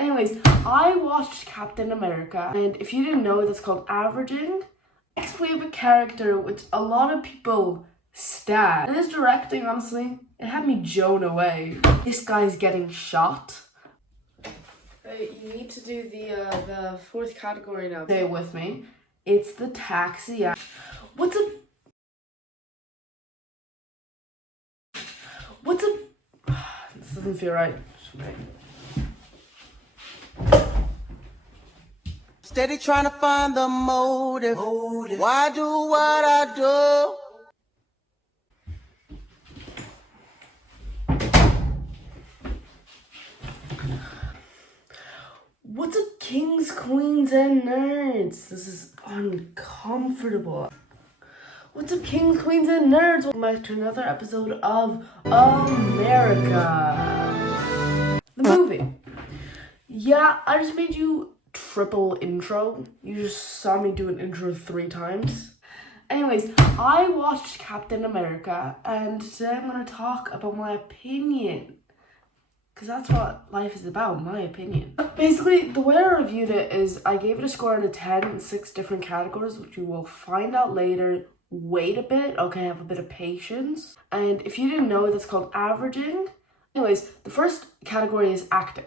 Anyways, I watched Captain America, and if you didn't know, that's called averaging. Next, we have a character which a lot of people stab. And his directing, honestly, it had me blown away. This guy's getting shot. You need to do the fourth category now. Stay with me. It's the taxi. What's a... This doesn't feel right. Steady trying to find the motive. Why do what I do? What's up, kings, queens, and nerds? This is uncomfortable. What's up, kings, queens, and nerds? Welcome back to another episode of America. The movie. Yeah, I just made you triple intro. You just saw me do an intro 3 times. Anyways, I watched Captain America, and today I'm going to talk about my opinion. Because that's what life is about, my opinion. Basically, the way I reviewed it is I gave it a score out of 10 in 6 different categories, which you will find out later. Wait a bit, okay, have a bit of patience. And if you didn't know, that's called averaging. Anyways, the first category is acting.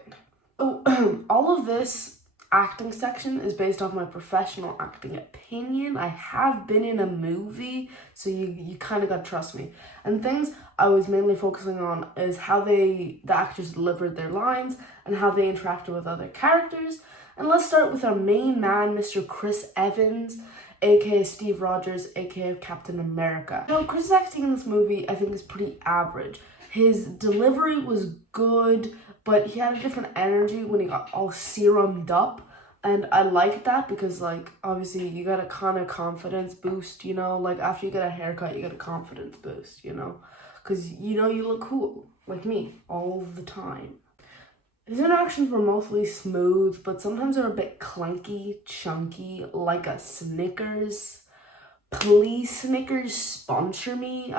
So, all of this acting section is based off my professional acting opinion. I have been in a movie, so you kind of got to trust me. And things I was mainly focusing on is how the actors delivered their lines and how they interacted with other characters. And let's start with our main man, Mr. Chris Evans, aka Steve Rogers, aka Captain America. Now, Chris' acting in this movie, I think, is pretty average. His delivery was good, but he had a different energy when he got all serumed up. And I like that because, like, obviously you got a kind of confidence boost, you know? Like, after you get a haircut, you get a confidence boost, you know? Because, you know, you look cool, like me, all the time. His interactions were mostly smooth, but sometimes they're a bit clunky, chunky, like a Snickers. Please, Snickers, sponsor me.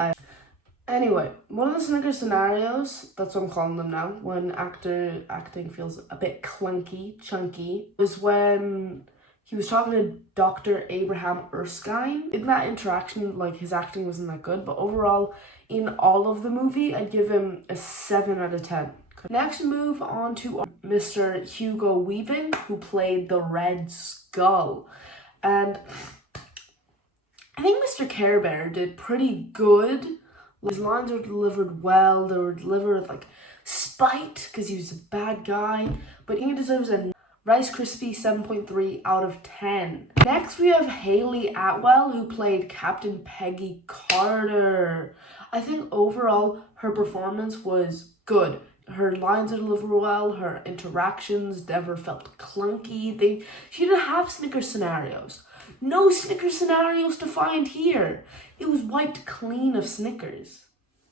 Anyway, one of the Snickers scenarios, that's what I'm calling them now, when acting feels a bit clunky, chunky, was when he was talking to Dr. Abraham Erskine. In that interaction, like, his acting wasn't that good, but overall, in all of the movie, I'd give him a 7 out of 10. Next, move on to Mr. Hugo Weaving, who played the Red Skull. And I think Mr. Care Bear did pretty good. His lines were delivered well. They were delivered with, like, spite, because he was a bad guy. But he deserves a Rice Krispie 7.3 out of 10. Next, we have Hayley Atwell, who played Captain Peggy Carter. I think overall, her performance was good. Her lines are delivered well. Her interactions never felt clunky. She didn't have Snickers scenarios. No Snickers scenarios to find here. It was wiped clean of Snickers.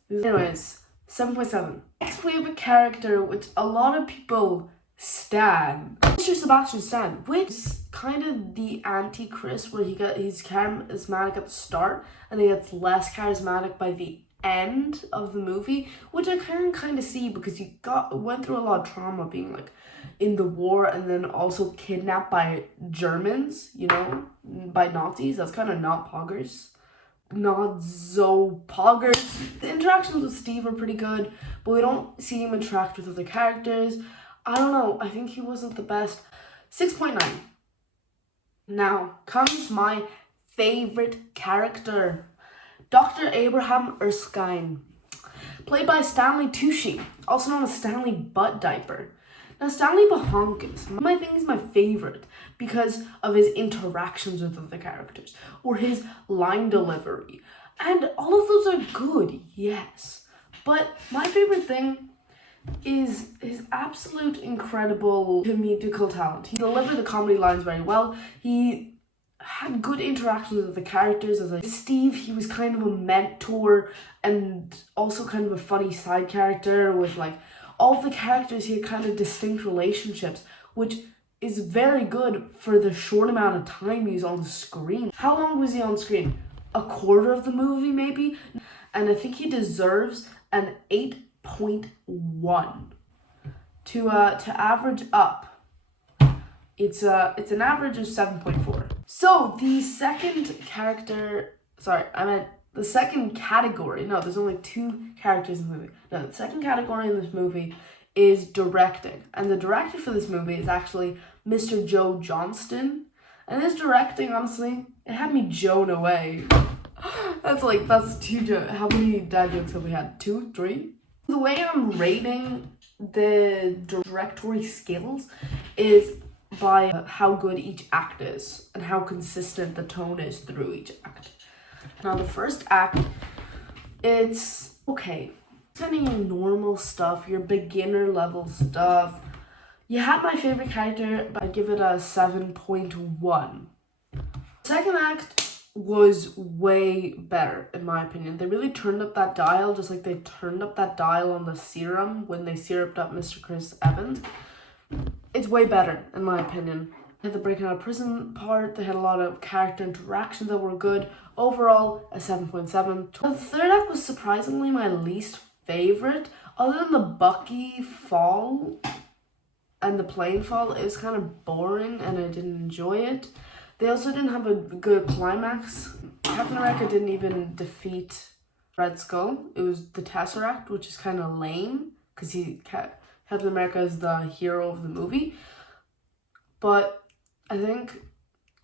Anyways, 7.7. Next, we have a character which a lot of people stan. Mr. Sebastian Stan, which is kind of the anti-Chris, where he's charismatic at the start and he gets less charismatic by the end of the movie, which I can kind of see because he went through a lot of trauma being, like, in the war and then also kidnapped by Germans, you know, by Nazis. That's kind of not poggers. Not so poggers. The interactions with Steve are pretty good, but we don't see him interact with other characters. I don't know, I think he wasn't the best. 6.9. Now comes my favorite character, Dr. Abraham Erskine, played by Stanley Tucci, also known as Stanley Butt Diaper. Now, Stanley Bahonkus, I think he's my favorite because of his interactions with other characters or his line delivery. And all of those are good, yes. But my favorite thing is his absolute incredible comedical talent. He delivered the comedy lines very well. He had good interactions with the characters. Steve, he was kind of a mentor and also kind of a funny side character. With, like, all of the characters, he had kind of distinct relationships, which is very good for the short amount of time he's on screen. How long was he on screen? A quarter of the movie, maybe? And I think he deserves an 8.1 to average up. It's an average of 7.4. So the second category. No, there's only 2 characters in the movie. No, the second category in this movie is directing. And the director for this movie is actually Mr. Joe Johnston. And his directing, honestly, it had me Joan away. That's 2 jokes. How many dad jokes have we had? 2? 3? The way I'm rating the directorial skills is by how good each act is and how consistent the tone is through each act. Now the first act, it's okay. It's kind of your normal stuff, your beginner level stuff. You had my favorite character, but I give it a 7.1. Second act was way better in my opinion. They really turned up that dial, just like they turned up that dial on the serum when they syruped up Mr. Chris Evans. It's way better in my opinion. They had the breaking out of prison part, they had a lot of character interactions that were good. Overall, a 7.7. The third act was surprisingly my least favorite. Other than the Bucky fall and the plane fall, it was kind of boring and I didn't enjoy it. They also didn't have a good climax. Captain America didn't even defeat Red Skull. It was the Tesseract, which is kind of lame because Captain America is the hero of the movie. But I think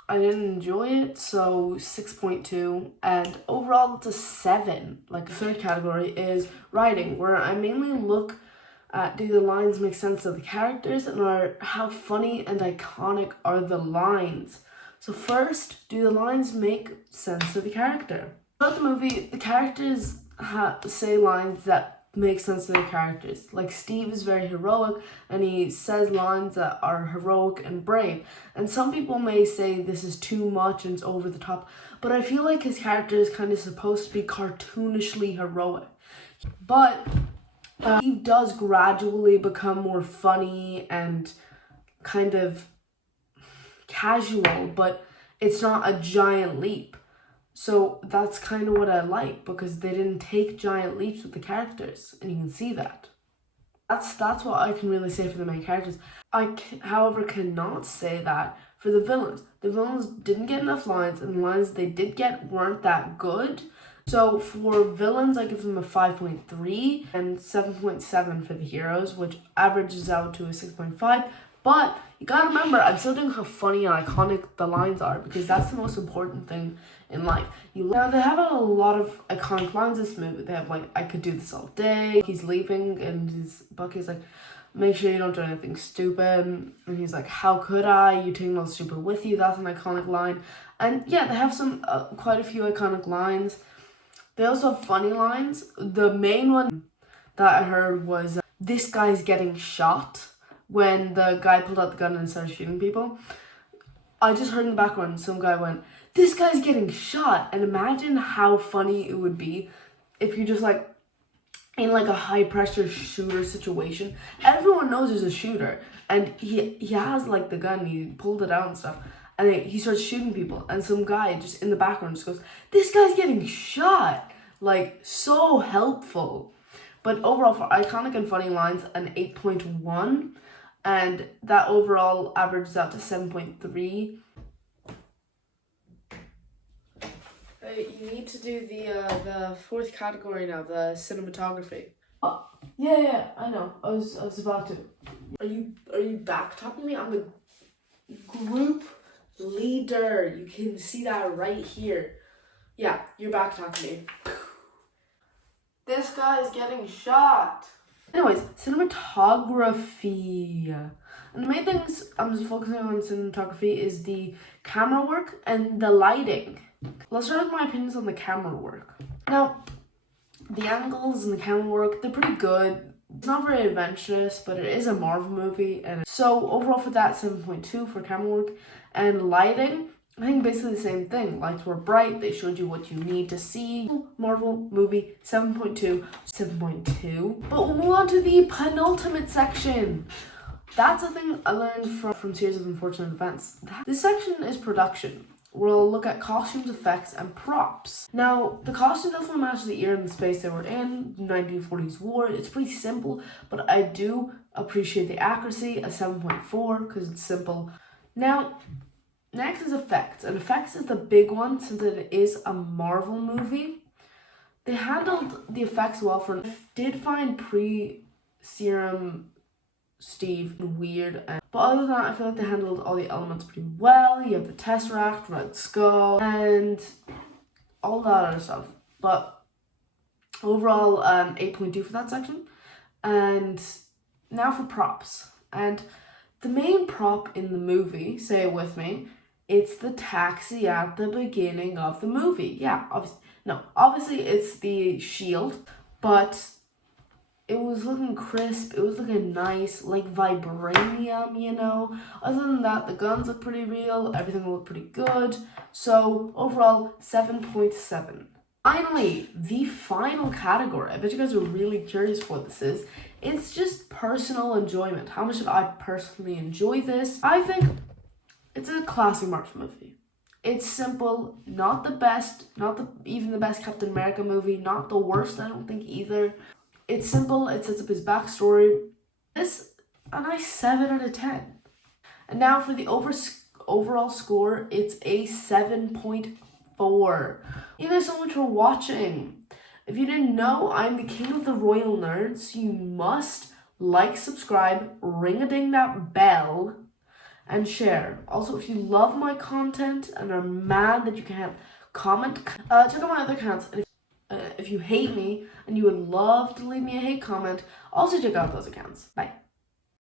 I didn't enjoy it, so 6.2. And overall, it's a 7. Like, the third category is writing, where I mainly look at do the lines make sense to the characters and how funny and iconic are the lines. So first, do the lines make sense to the character? Throughout the movie, the characters say lines that make sense to their characters. Like Steve is very heroic and he says lines that are heroic and brave. And some people may say this is too much and it's over the top. But I feel like his character is kind of supposed to be cartoonishly heroic. But he does gradually become more funny and kind of casual, but it's not a giant leap. So that's kind of what I like, because they didn't take giant leaps with the characters, and you can see that. That's what I can really say for the main characters. However, cannot say that for the villains. The villains didn't get enough lines, and the lines they did get weren't that good. So for villains, I give them a 5.3 and 7.7 for the heroes, which averages out to a 6.5. But you gotta remember, I'm still doing how funny and iconic the lines are, because that's the most important thing in life. Now, they have a lot of iconic lines in this movie. They have, like, I could do this all day. He's leaving, and Bucky's like, make sure you don't do anything stupid. And he's like, how could I? You take no stupid with you. That's an iconic line. And yeah, they have quite a few iconic lines. They also have funny lines. The main one that I heard was, this guy's getting shot. When the guy pulled out the gun and started shooting people, I just heard in the background some guy went, this guy's getting shot. And imagine how funny it would be if you're just like in like a high pressure shooter situation. Everyone knows there's a shooter and he has like the gun, he pulled it out and stuff, and he starts shooting people, and some guy just in the background just goes, this guy's getting shot. Like, so helpful. But overall, for iconic and funny lines, an 8.1. And that overall averages out to 7.3. You need to do the fourth category now, the cinematography. Oh, yeah, I know. I was about to. Are you backtalking me? I'm the group leader. You can see that right here. Yeah, you're backtalking me. This guy is getting shot. Anyways, cinematography. And the main things I'm just focusing on cinematography is the camera work and the lighting. Let's start with my opinions on the camera work. Now, the angles and the camera work, they're pretty good. It's not very adventurous, but it is a Marvel movie. And so overall for that, 7.2 for camera work. And lighting, I think basically the same thing. Lights were bright, they showed you what you need to see. Marvel movie, 7.2. But we'll move on to the penultimate section. That's the thing I learned from Series of Unfortunate Events. This section is production. We'll look at costumes, effects, and props. Now, the costume definitely matches the era and the space they were in, 1940s war. It's pretty simple, but I do appreciate the accuracy, a 7.4, because it's simple. Now, next is effects, and effects is the big one since it is a Marvel movie. They handled the effects well. Did find pre-serum Steve weird, but other than that, I feel like they handled all the elements pretty well. You have the Tesseract, Red Skull, and all that other stuff. But overall, 8.2 for that section. And now for props. And the main prop in the movie, say it with me, it's the taxi at the beginning of the movie. Yeah, obviously it's the shield, but it was looking crisp, it was looking nice, like vibranium, you know. Other than that, the guns look pretty real, everything looked pretty good. So overall, 7.7. Finally, the final category. I bet you guys are really curious what this is. It's just personal enjoyment. How much did I personally enjoy this? I think it's a classic Marvel movie. It's simple, not the best, even the best Captain America movie, not the worst, I don't think either. It's simple, it sets up his backstory. This, a nice 7 out of 10. And now for the overall score, it's a 7.4. Thank you guys so much for watching. If you didn't know, I'm the king of the royal nerds, so you must like, subscribe, ring-a-ding that bell, and share. Also, if you love my content and are mad that you can't comment, check out my other accounts. And if you hate me and you would love to leave me a hate comment, also check out those accounts. Bye.